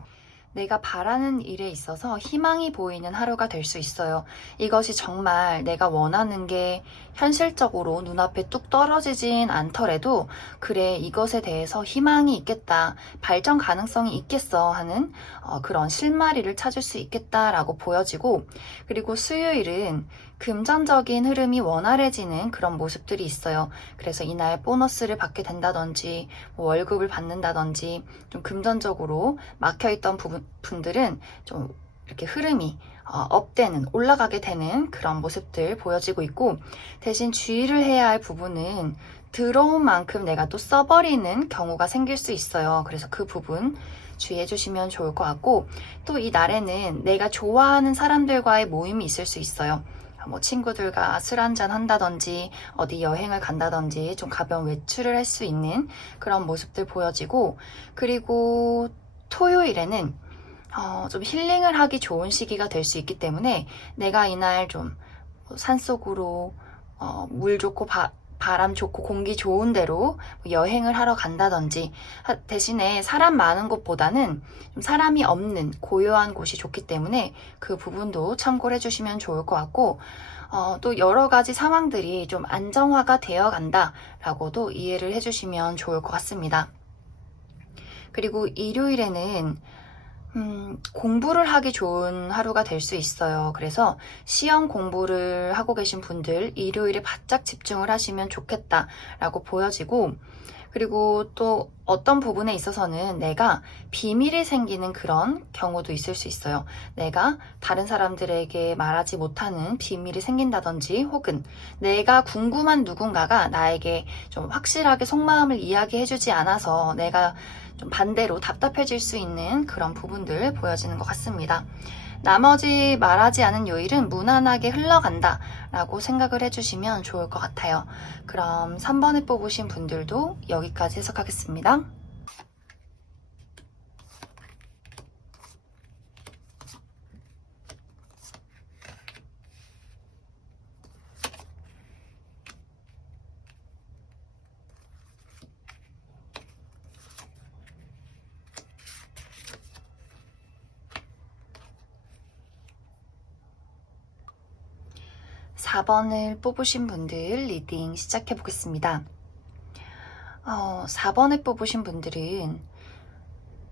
내가 바라는 일에 있어서 희망이 보이는 하루가 될 수 있어요. 이것이 정말 내가 원하는 게 현실적으로 눈앞에 뚝 떨어지진 않더라도, 그래, 이것에 대해서 희망이 있겠다, 발전 가능성이 있겠어 하는 그런 실마리를 찾을 수 있겠다라고 보여지고, 그리고 수요일은 금전적인 흐름이 원활해지는 그런 모습들이 있어요. 그래서 이날 보너스를 받게 된다든지 뭐 월급을 받는다든지 좀 금전적으로 막혀있던 분들은 좀 이렇게 흐름이 업되는, 올라가게 되는 그런 모습들 보여지고 있고, 대신 주의를 해야 할 부분은 들어온 만큼 내가 또 써버리는 경우가 생길 수 있어요. 그래서 그 부분 주의해 주시면 좋을 것 같고, 또 이 날에는 내가 좋아하는 사람들과의 모임이 있을 수 있어요. 뭐 친구들과 술 한잔 한다든지 어디 여행을 간다든지 좀 가벼운 외출을 할 수 있는 그런 모습들 보여지고, 그리고 토요일에는 좀 힐링을 하기 좋은 시기가 될 수 있기 때문에 내가 이날 좀 산속으로 물 좋고 바람 좋고 공기 좋은 데로 여행을 하러 간다든지, 대신에 사람 많은 곳보다는 좀 사람이 없는 고요한 곳이 좋기 때문에 그 부분도 참고를 해주시면 좋을 것 같고, 또 여러 가지 상황들이 좀 안정화가 되어 간다라고도 이해를 해주시면 좋을 것 같습니다. 그리고 일요일에는 공부를 하기 좋은 하루가 될 수 있어요. 그래서 시험 공부를 하고 계신 분들 일요일에 바짝 집중을 하시면 좋겠다라고 보여지고, 그리고 또 어떤 부분에 있어서는 내가 비밀이 생기는 그런 경우도 있을 수 있어요. 내가 다른 사람들에게 말하지 못하는 비밀이 생긴다든지, 혹은 내가 궁금한 누군가가 나에게 좀 확실하게 속마음을 이야기해주지 않아서 내가 좀 반대로 답답해질 수 있는 그런 부분들 보여지는 것 같습니다. 나머지 말하지 않은 요일은 무난하게 흘러간다 라고 생각을 해주시면 좋을 것 같아요. 그럼 3번을 뽑으신 분들도 여기까지 해석하겠습니다. 4번을 뽑으신 분들 리딩 시작해 보겠습니다. 4번을 뽑으신 분들은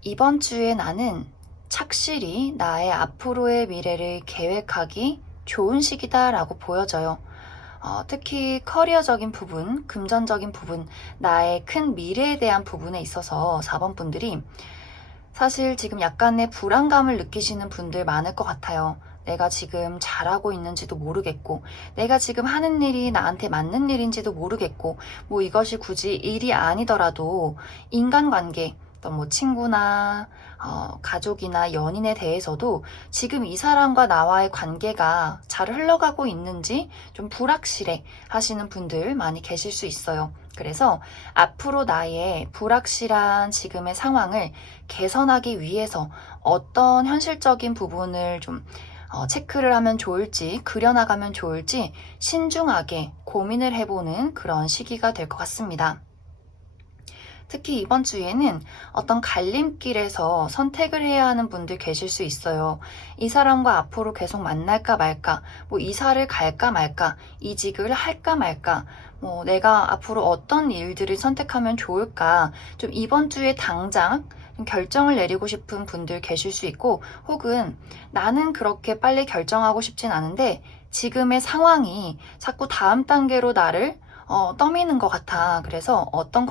이번 주에 나는 착실히 나의 앞으로의 미래를 계획하기 좋은 시기다 라고 보여져요. 특히 커리어적인 부분, 금전적인 부분, 나의 큰 미래에 대한 부분에 있어서 4번 분들이 사실 지금 약간의 불안감을 느끼시는 분들 많을 것 같아요. 내가 지금 잘하고 있는지도 모르겠고, 내가 지금 하는 일이 나한테 맞는 일인지도 모르겠고, 뭐 이것이 굳이 일이 아니더라도 인간관계, 또 뭐 친구나 가족이나 연인에 대해서도 지금 이 사람과 나와의 관계가 잘 흘러가고 있는지 좀 불확실해 하시는 분들 많이 계실 수 있어요. 그래서 앞으로 나의 불확실한 지금의 상황을 개선하기 위해서 어떤 현실적인 부분을 좀 체크를 하면 좋을지, 그려나가면 좋을지 신중하게 고민을 해보는 그런 시기가 될 것 같습니다. 특히 이번 주에는 어떤 갈림길에서 선택을 해야 하는 분들 계실 수 있어요. 이 사람과 앞으로 계속 만날까 말까, 뭐 이사를 갈까 말까, 이직을 할까 말까, 뭐 내가 앞으로 어떤 일들을 선택하면 좋을까, 좀 이번 주에 당장 결정을 내리고 싶은 분들 계실 수 있고, 혹은 나는 그렇게 빨리 결정하고 싶진 않은데 지금의 상황이 자꾸 다음 단계로 나를 떠미는 것 같아. 그래서 어떤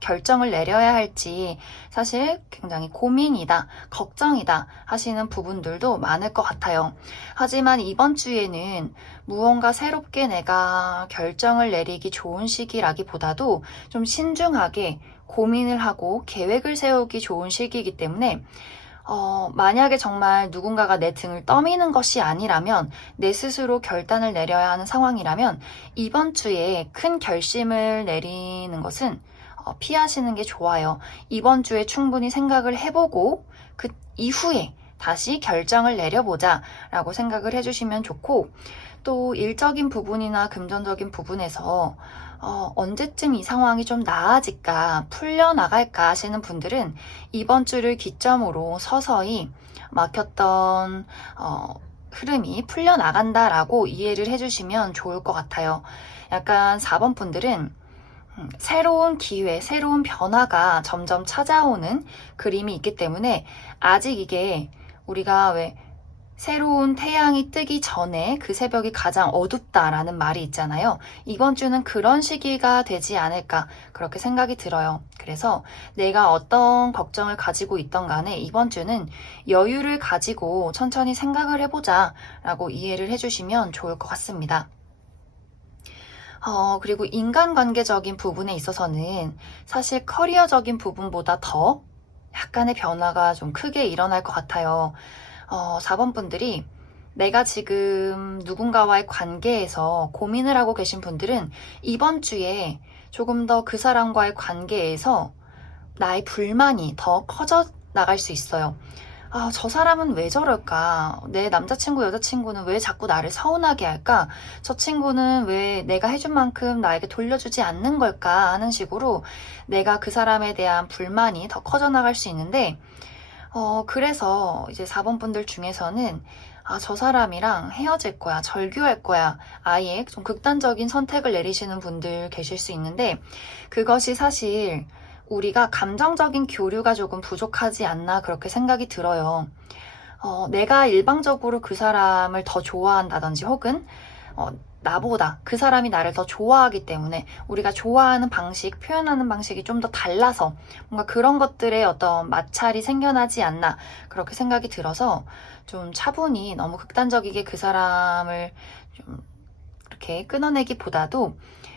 결정을 내려야 할지 사실 굉장히 고민이다, 걱정이다 하시는 부분들도 많을 것 같아요. 하지만 이번 주에는 무언가 새롭게 내가 결정을 내리기 좋은 시기라기보다도 좀 신중하게 고민을 하고 계획을 세우기 좋은 시기이기 때문에 만약에 정말 누군가가 내 등을 떠미는 것이 아니라면, 내 스스로 결단을 내려야 하는 상황이라면 이번 주에 큰 결심을 내리는 것은 피하시는 게 좋아요. 이번 주에 충분히 생각을 해보고 그 이후에 다시 결정을 내려보자 라고 생각을 해주시면 좋고, 또 일적인 부분이나 금전적인 부분에서 언제쯤 이 상황이 좀 나아질까, 풀려나갈까 하시는 분들은 이번 주를 기점으로 서서히 막혔던 흐름이 풀려나간다라고 이해를 해주시면 좋을 것 같아요. 약간 4번 분들은 새로운 기회, 새로운 변화가 점점 찾아오는 그림이 있기 때문에, 아직 이게 우리가 왜 새로운 태양이 뜨기 전에 그 새벽이 가장 어둡다라는 말이 있잖아요. 이번 주는 그런 시기가 되지 않을까 그렇게 생각이 들어요. 그래서 내가 어떤 걱정을 가지고 있던 간에 이번 주는 여유를 가지고 천천히 생각을 해보자 라고 이해를 해주시면 좋을 것 같습니다. 그리고 인간관계적인 부분에 있어서는 사실 커리어적인 부분보다 더 약간의 변화가 좀 크게 일어날 것 같아요. 4번 분들이 내가 지금 누군가와의 관계에서 고민을 하고 계신 분들은 이번 주에 조금 더 그 사람과의 관계에서 나의 불만이 더 커져 나갈 수 있어요. 저 사람은 왜 저럴까? 내 남자친구, 여자친구는 왜 자꾸 나를 서운하게 할까? 저 친구는 왜 내가 해준 만큼 나에게 돌려주지 않는 걸까? 하는 식으로 내가 그 사람에 대한 불만이 더 커져 나갈 수 있는데, 그래서 이제 4번 분들 중에서는 저 사람이랑 헤어질 거야, 절교할 거야, 아예 좀 극단적인 선택을 내리시는 분들 계실 수 있는데, 그것이 사실 우리가 감정적인 교류가 조금 부족하지 않나 그렇게 생각이 들어요. 내가 일방적으로 그 사람을 더 좋아한다든지, 혹은 나보다 그 사람이 나를 더 좋아하기 때문에 우리가 좋아하는 방식, 표현하는 방식이 좀 더 달라서 뭔가 그런 것들에 어떤 마찰이 생겨나지 않나 그렇게 생각이 들어서, 좀 차분히 너무 극단적이게 그 사람을 좀 이렇게 끊어내기보다도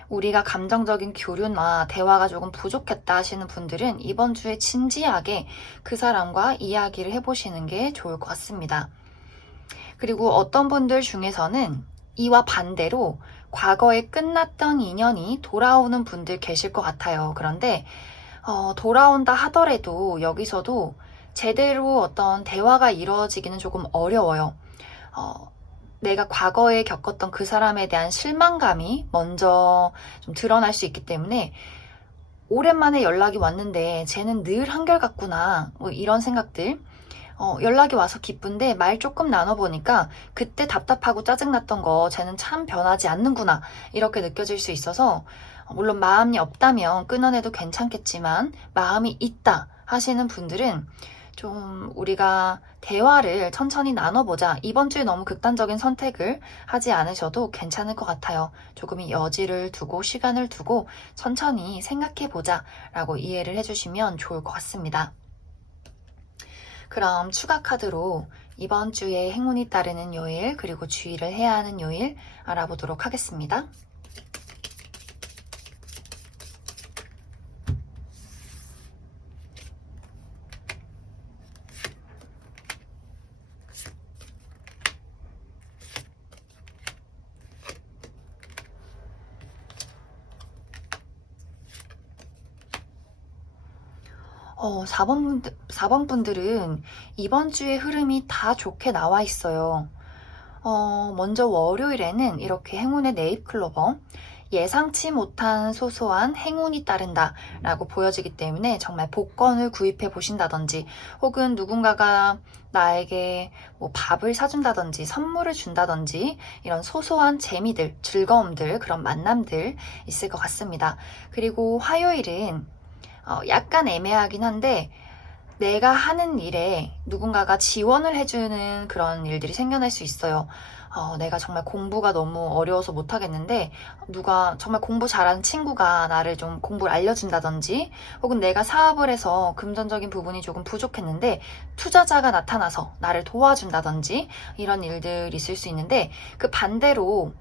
우리가 감정적인 교류나 대화가 조금 부족했다 하시는 분들은 이번 주에 진지하게 그 사람과 이야기를 해보시는 게 좋을 것 같습니다. 그리고 어떤 분들 중에서는 이와 반대로 과거에 끝났던 인연이 돌아오는 분들 계실 것 같아요. 그런데 돌아온다 하더라도 여기서도 제대로 어떤 대화가 이루어지기는 조금 어려워요. 내가 과거에 겪었던 그 사람에 대한 실망감이 먼저 좀 드러날 수 있기 때문에, 오랜만에 연락이 왔는데 쟤는 늘 한결같구나, 뭐 이런 생각들, 연락이 와서 기쁜데 말 조금 나눠보니까 그때 답답하고 짜증났던 거 쟤는 참 변하지 않는구나 이렇게 느껴질 수 있어서, 물론 마음이 없다면 끊어내도 괜찮겠지만 마음이 있다 하시는 분들은 좀 우리가 대화를 천천히 나눠보자, 이번 주에 너무 극단적인 선택을 하지 않으셔도 괜찮을 것 같아요. 조금의 여지를 두고 시간을 두고 천천히 생각해보자 라고 이해를 해주시면 좋을 것 같습니다. 그럼 추가 카드로 이번 주에 행운이 따르는 요일, 그리고 주의를 해야 하는 요일 알아보도록 하겠습니다. 어, 4번 분들은 이번 주의 흐름이 다 좋게 나와 있어요. 먼저 월요일에는 이렇게 행운의 네잎클로버, 예상치 못한 소소한 행운이 따른다 라고 보여지기 때문에 정말 복권을 구입해 보신다든지, 혹은 누군가가 나에게 뭐 밥을 사준다든지 선물을 준다든지, 이런 소소한 재미들, 즐거움들, 그런 만남들 있을 것 같습니다. 그리고 화요일은 약간 애매하긴 한데, 내가 하는 일에 누군가가 지원을 해주는 그런 일들이 생겨날 수 있어요. 내가 정말 공부가 너무 어려워서 못하겠는데 누가 정말 공부 잘하는 친구가 나를 좀 공부를 알려준다든지, 혹은 내가 사업을 해서 금전적인 부분이 조금 부족했는데 투자자가 나타나서 나를 도와준다든지, 이런 일들이 있을 수 있는데, 그 반대로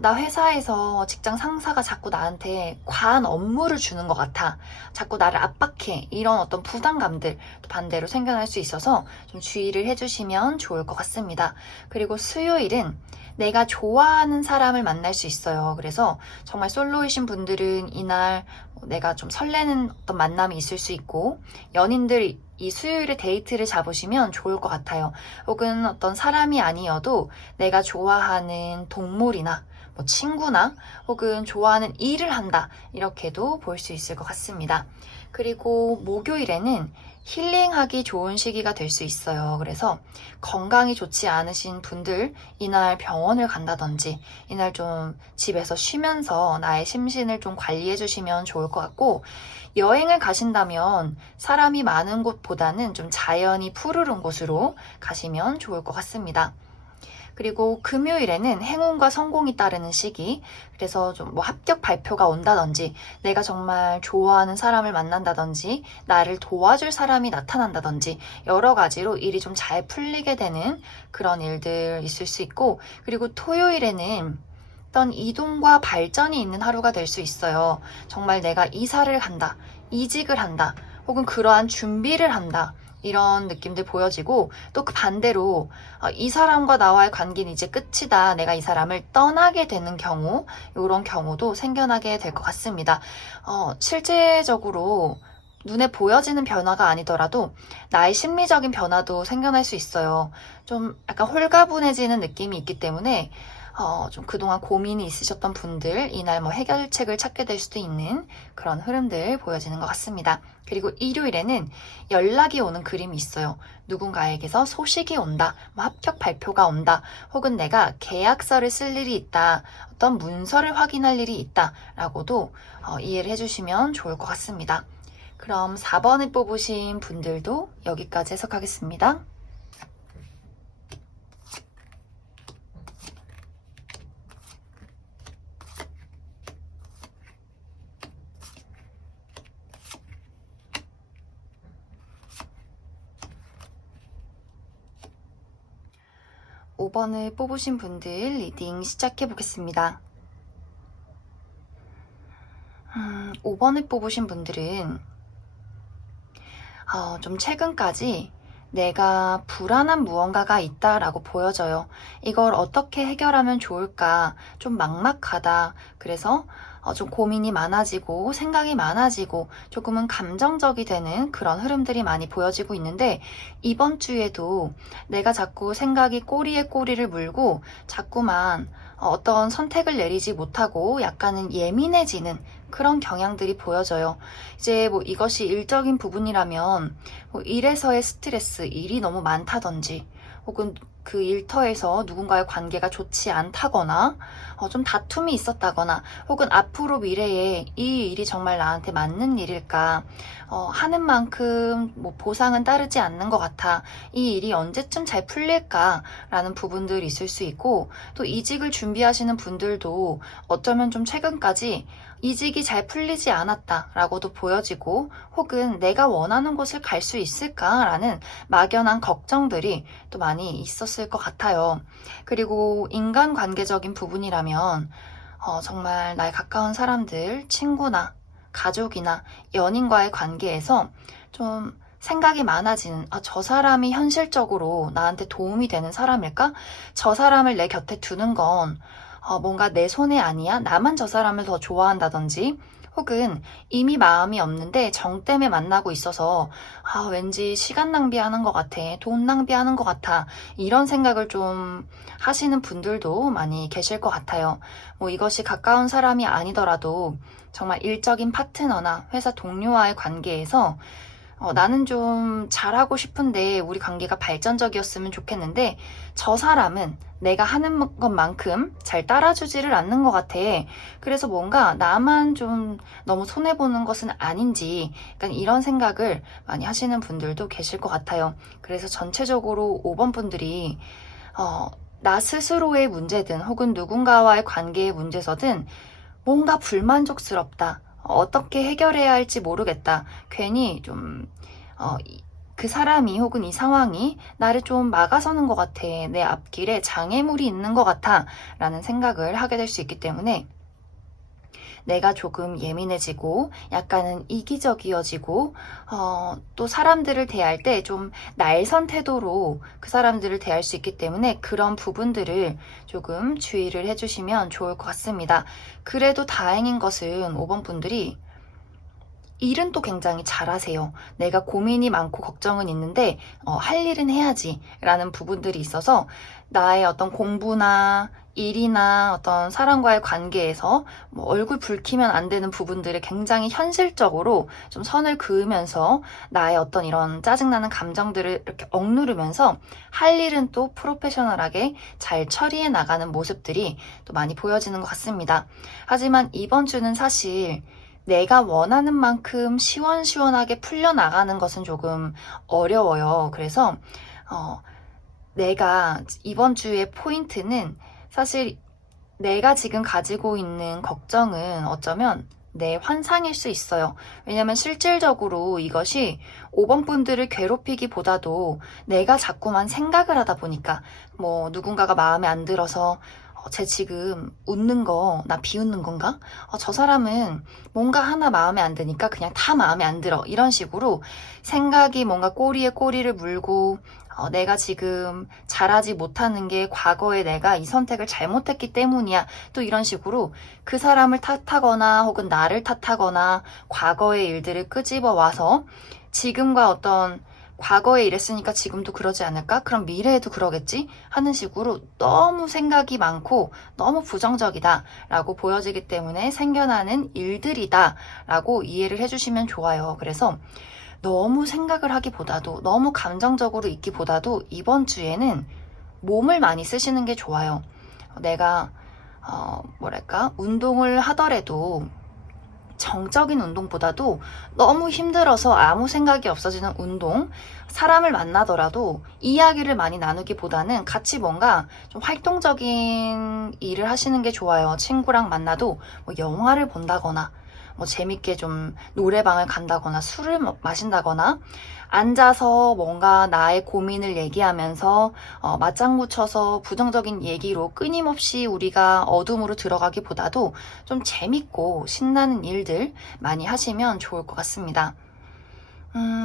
나 회사에서 직장 상사가 자꾸 나한테 과한 업무를 주는 것 같아, 자꾸 나를 압박해, 이런 어떤 부담감들 또 반대로 생겨날 수 있어서 좀 주의를 해주시면 좋을 것 같습니다. 그리고 수요일은 내가 좋아하는 사람을 만날 수 있어요. 그래서 정말 솔로이신 분들은 이날 내가 좀 설레는 어떤 만남이 있을 수 있고, 연인들 이 수요일에 데이트를 잡으시면 좋을 것 같아요. 혹은 어떤 사람이 아니어도 내가 좋아하는 동물이나 뭐 친구나 혹은 좋아하는 일을 한다, 이렇게도 볼 수 있을 것 같습니다. 그리고 목요일에는 힐링하기 좋은 시기가 될 수 있어요. 그래서 건강이 좋지 않으신 분들, 이날 병원을 간다든지, 이날 좀 집에서 쉬면서 나의 심신을 좀 관리해 주시면 좋을 것 같고, 여행을 가신다면 사람이 많은 곳보다는 좀 자연이 푸르른 곳으로 가시면 좋을 것 같습니다. 그리고 금요일에는 행운과 성공이 따르는 시기, 그래서 좀 뭐 합격 발표가 온다든지, 내가 정말 좋아하는 사람을 만난다든지, 나를 도와줄 사람이 나타난다든지, 여러 가지로 일이 좀 잘 풀리게 되는 그런 일들 있을 수 있고, 그리고 토요일에는 어떤 이동과 발전이 있는 하루가 될 수 있어요. 정말 내가 이사를 한다, 이직을 한다, 혹은 그러한 준비를 한다, 이런 느낌들 보여지고, 또 그 반대로 이 사람과 나와의 관계는 이제 끝이다, 내가 이 사람을 떠나게 되는 경우, 이런 경우도 생겨나게 될 것 같습니다. 실제적으로 눈에 보여지는 변화가 아니더라도 나의 심리적인 변화도 생겨날 수 있어요. 좀 약간 홀가분해지는 느낌이 있기 때문에 좀 그동안 고민이 있으셨던 분들, 이날 뭐 해결책을 찾게 될 수도 있는 그런 흐름들 보여지는 것 같습니다. 그리고 일요일에는 연락이 오는 그림이 있어요. 누군가에게서 소식이 온다, 뭐 합격 발표가 온다, 혹은 내가 계약서를 쓸 일이 있다, 어떤 문서를 확인할 일이 있다, 라고도 이해를 해주시면 좋을 것 같습니다. 그럼 4번을 뽑으신 분들도 여기까지 해석하겠습니다. 5번을 뽑으신 분들 리딩 시작해 보겠습니다. 5번을 뽑으신 분들은 좀 최근까지 내가 불안한 무언가가 있다라고 보여져요. 이걸 어떻게 해결하면 좋을까? 좀 막막하다. 그래서 좀 고민이 많아지고 생각이 많아지고 조금은 감정적이 되는 그런 흐름들이 많이 보여지고 있는데, 이번 주에도 내가 자꾸 생각이 꼬리에 꼬리를 물고 자꾸만 어떤 선택을 내리지 못하고 약간은 예민해지는 그런 경향들이 보여져요. 이제 뭐 이것이 일적인 부분이라면 뭐 일에서의 스트레스, 일이 너무 많다든지, 혹은 그 일터에서 누군가의 관계가 좋지 않다거나, 좀 다툼이 있었다거나, 혹은 앞으로 미래에 이 일이 정말 나한테 맞는 일일까, 하는 만큼 뭐 보상은 따르지 않는 것 같아, 이 일이 언제쯤 잘 풀릴까 라는 부분들이 있을 수 있고, 또 이직을 준비하시는 분들도 어쩌면 좀 최근까지 이직이 잘 풀리지 않았다라고도 보여지고, 혹은 내가 원하는 곳을 갈 수 있을까라는 막연한 걱정들이 또 많이 있었을 것 같아요. 그리고 인간관계적인 부분이라면 정말 나의 가까운 사람들, 친구나 가족이나 연인과의 관계에서 좀 생각이 많아지는, 저 사람이 현실적으로 나한테 도움이 되는 사람일까? 저 사람을 내 곁에 두는 건 뭔가 내 손에 아니야? 나만 저 사람을 더 좋아한다든지, 혹은 이미 마음이 없는데 정 때문에 만나고 있어서 왠지 시간 낭비하는 것 같아, 돈 낭비하는 것 같아, 이런 생각을 좀 하시는 분들도 많이 계실 것 같아요. 뭐 이것이 가까운 사람이 아니더라도 정말 일적인 파트너나 회사 동료와의 관계에서 나는 좀 잘하고 싶은데 우리 관계가 발전적이었으면 좋겠는데 저 사람은 내가 하는 것만큼 잘 따라주지를 않는 것 같아. 그래서 뭔가 나만 좀 너무 손해보는 것은 아닌지, 약간 이런 생각을 많이 하시는 분들도 계실 것 같아요. 그래서 전체적으로 5번 분들이 나 스스로의 문제든 혹은 누군가와의 관계의 문제서든 뭔가 불만족스럽다. 어떻게 해결해야 할지 모르겠다. 괜히 그 사람이 혹은 이 상황이 나를 좀 막아서는 것 같아. 내 앞길에 장애물이 있는 것 같아. 라는 생각을 하게 될 수 있기 때문에 내가 조금 예민해지고 약간은 이기적이어지고 또 사람들을 대할 때 좀 날선 태도로 그 사람들을 대할 수 있기 때문에 그런 부분들을 조금 주의를 해주시면 좋을 것 같습니다. 그래도 다행인 것은 5번 분들이 일은 또 굉장히 잘하세요. 내가 고민이 많고 걱정은 있는데 할 일은 해야지 라는 부분들이 있어서 나의 어떤 공부나 일이나 어떤 사람과의 관계에서 뭐 얼굴 붉히면 안 되는 부분들을 굉장히 현실적으로 좀 선을 그으면서 나의 어떤 이런 짜증나는 감정들을 이렇게 억누르면서 할 일은 또 프로페셔널하게 잘 처리해 나가는 모습들이 또 많이 보여지는 것 같습니다. 하지만 이번 주는 사실 내가 원하는 만큼 시원시원하게 풀려나가는 것은 조금 어려워요. 그래서 내가 이번 주의 포인트는 사실 내가 지금 가지고 있는 걱정은 어쩌면 내 환상일 수 있어요. 왜냐면 실질적으로 이것이 5번 분들을 괴롭히기보다도 내가 자꾸만 생각을 하다 보니까 뭐 누군가가 마음에 안 들어서 쟤 지금 웃는 거 나 비웃는 건가? 저 사람은 뭔가 하나 마음에 안 드니까 그냥 다 마음에 안 들어. 이런 식으로 생각이 뭔가 꼬리에 꼬리를 물고 내가 지금 잘하지 못하는 게 과거에 내가 이 선택을 잘못했기 때문이야. 또 이런 식으로 그 사람을 탓하거나 혹은 나를 탓하거나 과거의 일들을 끄집어 와서 지금과 어떤 과거에 이랬으니까 지금도 그러지 않을까? 그럼 미래에도 그러겠지? 하는 식으로 너무 생각이 많고 너무 부정적이다 라고 보여지기 때문에 생겨나는 일들이다 라고 이해를 해주시면 좋아요. 그래서 너무 생각을 하기보다도 너무 감정적으로 있기보다도 이번 주에는 몸을 많이 쓰시는 게 좋아요. 내가 운동을 하더라도 정적인 운동보다도 너무 힘들어서 아무 생각이 없어지는 운동, 사람을 만나더라도 이야기를 많이 나누기보다는 같이 뭔가 좀 활동적인 일을 하시는 게 좋아요. 친구랑 만나도 뭐 영화를 본다거나 뭐 재밌게 좀 노래방을 간다거나 술을 마신다거나 앉아서 뭔가 나의 고민을 얘기하면서 맞장구 쳐서 부정적인 얘기로 끊임없이 우리가 어둠으로 들어가기보다도 좀 재밌고 신나는 일들 많이 하시면 좋을 것 같습니다.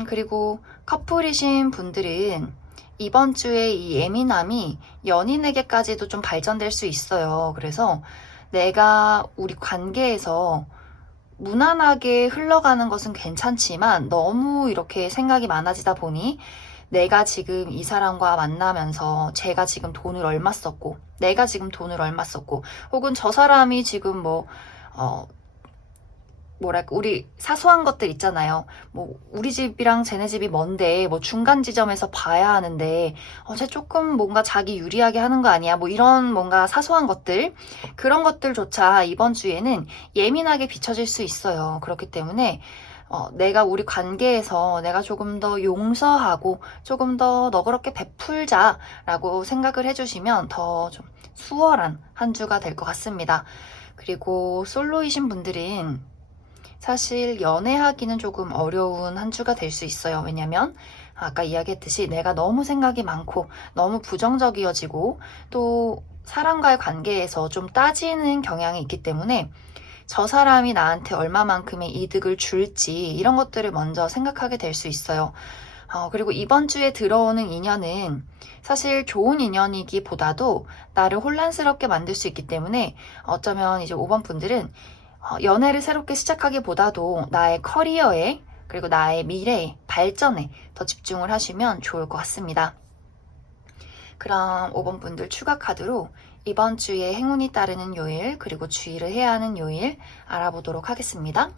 그리고 커플이신 분들은 이번 주에 이 예민함이 연인에게까지도 좀 발전될 수 있어요. 그래서 내가 우리 관계에서 무난하게 흘러가는 것은 괜찮지만 너무 이렇게 생각이 많아지다 보니 내가 지금 이 사람과 만나면서 제가 지금 돈을 얼마 썼고 내가 지금 돈을 얼마 썼고 혹은 저 사람이 지금 우리 사소한 것들 있잖아요. 뭐, 우리 집이랑 쟤네 집이 먼데, 뭐, 중간 지점에서 봐야 하는데, 쟤 조금 뭔가 자기 유리하게 하는 거 아니야? 뭐, 이런 뭔가 사소한 것들, 그런 것들조차 이번 주에는 예민하게 비춰질 수 있어요. 그렇기 때문에, 내가 우리 관계에서 내가 조금 더 용서하고, 조금 더 너그럽게 베풀자라고 생각을 해주시면 더 좀 수월한 한 주가 될 것 같습니다. 그리고 솔로이신 분들은 사실 연애하기는 조금 어려운 한 주가 될 수 있어요. 왜냐면 아까 이야기했듯이 내가 너무 생각이 많고 너무 부정적이어지고 또 사람과의 관계에서 좀 따지는 경향이 있기 때문에 저 사람이 나한테 얼마만큼의 이득을 줄지 이런 것들을 먼저 생각하게 될 수 있어요. 그리고 이번 주에 들어오는 인연은 사실 좋은 인연이기보다도 나를 혼란스럽게 만들 수 있기 때문에 어쩌면 이제 5번 분들은 연애를 새롭게 시작하기보다도 나의 커리어에 그리고 나의 미래에 발전에 더 집중을 하시면 좋을 것 같습니다. 그럼 5번 분들 추가 카드로 이번 주에 행운이 따르는 요일 그리고 주의를 해야 하는 요일 알아보도록 하겠습니다.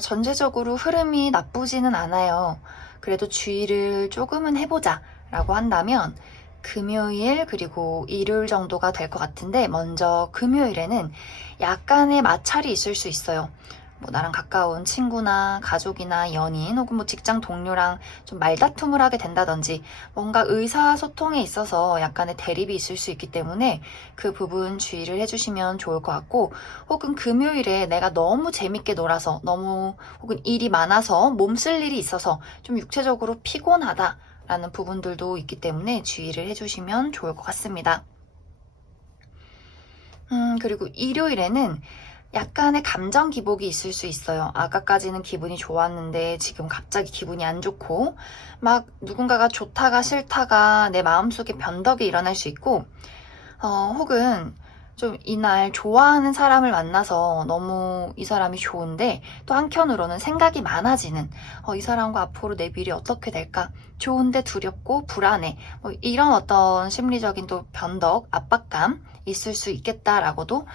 전체적으로 흐름이 나쁘지는 않아요. 그래도 주의를 조금은 해보자 라고 한다면 금요일 그리고 일요일 정도가 될 것 같은데, 먼저 금요일에는 약간의 마찰이 있을 수 있어요. 뭐 나랑 가까운 친구나 가족이나 연인 혹은 뭐 직장 동료랑 좀 말다툼을 하게 된다든지, 뭔가 의사소통에 있어서 약간의 대립이 있을 수 있기 때문에 그 부분 주의를 해주시면 좋을 것 같고, 혹은 금요일에 내가 너무 재밌게 놀아서, 너무 혹은 일이 많아서 몸쓸 일이 있어서 좀 육체적으로 피곤하다 라는 부분들도 있기 때문에 주의를 해주시면 좋을 것 같습니다. 그리고 일요일에는 약간의 감정 기복이 있을 수 있어요. 아까까지는 기분이 좋았는데 지금 갑자기 기분이 안 좋고, 막 누군가가 좋다가 싫다가 내 마음속에 변덕이 일어날 수 있고, 혹은 좀 이날 좋아하는 사람을 만나서 너무 이 사람이 좋은데 또 한켠으로는 생각이 많아지는, 이 사람과 앞으로 내 미래 어떻게 될까? 좋은데 두렵고 불안해. 뭐 이런 어떤 심리적인 또 변덕, 압박감 있을 수 있겠다라고도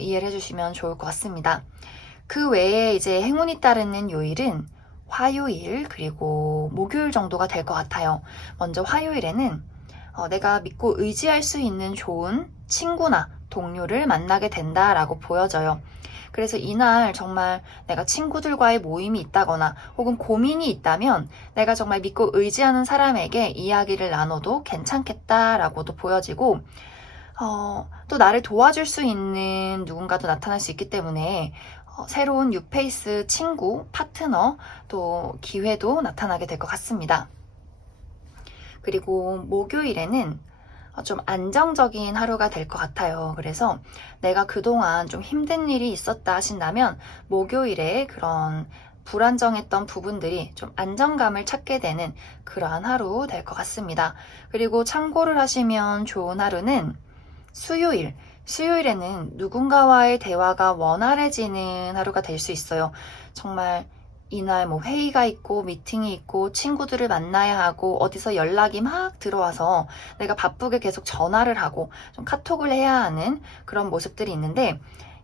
이해를 해주시면 좋을 것 같습니다. 그 외에 이제 행운이 따르는 요일은 화요일 그리고 목요일 정도가 될 것 같아요. 먼저 화요일에는 내가 믿고 의지할 수 있는 좋은 친구나 동료를 만나게 된다라고 보여져요. 그래서 이날 정말 내가 친구들과의 모임이 있다거나 혹은 고민이 있다면 내가 정말 믿고 의지하는 사람에게 이야기를 나눠도 괜찮겠다라고도 보여지고, 또 나를 도와줄 수 있는 누군가도 나타날 수 있기 때문에 새로운 뉴페이스 친구, 파트너, 또 기회도 나타나게 될 것 같습니다. 그리고 목요일에는 좀 안정적인 하루가 될 것 같아요. 그래서 내가 그동안 좀 힘든 일이 있었다 하신다면 목요일에 그런 불안정했던 부분들이 좀 안정감을 찾게 되는 그러한 하루 될 것 같습니다. 그리고 참고를 하시면 좋은 하루는 수요일. 수요일에는 누군가와의 대화가 원활해지는 하루가 될 수 있어요. 정말 이날 뭐 회의가 있고 미팅이 있고 친구들을 만나야 하고 어디서 연락이 막 들어와서 내가 바쁘게 계속 전화를 하고 좀 카톡을 해야 하는 그런 모습들이 있는데,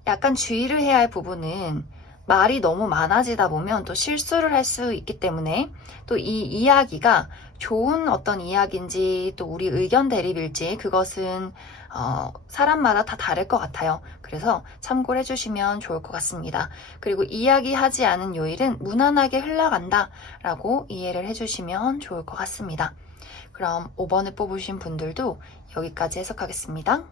약간 주의를 해야 할 부분은 말이 너무 많아지다 보면 또 실수를 할 수 있기 때문에, 또 이 이야기가 좋은 어떤 이야기인지 또 우리 의견 대립일지 그것은 사람마다 다 다를 것 같아요. 그래서 참고를 해주시면 좋을 것 같습니다. 그리고 이야기하지 않은 요일은 무난하게 흘러간다 라고 이해를 해주시면 좋을 것 같습니다. 그럼 5번을 뽑으신 분들도 여기까지 해석하겠습니다.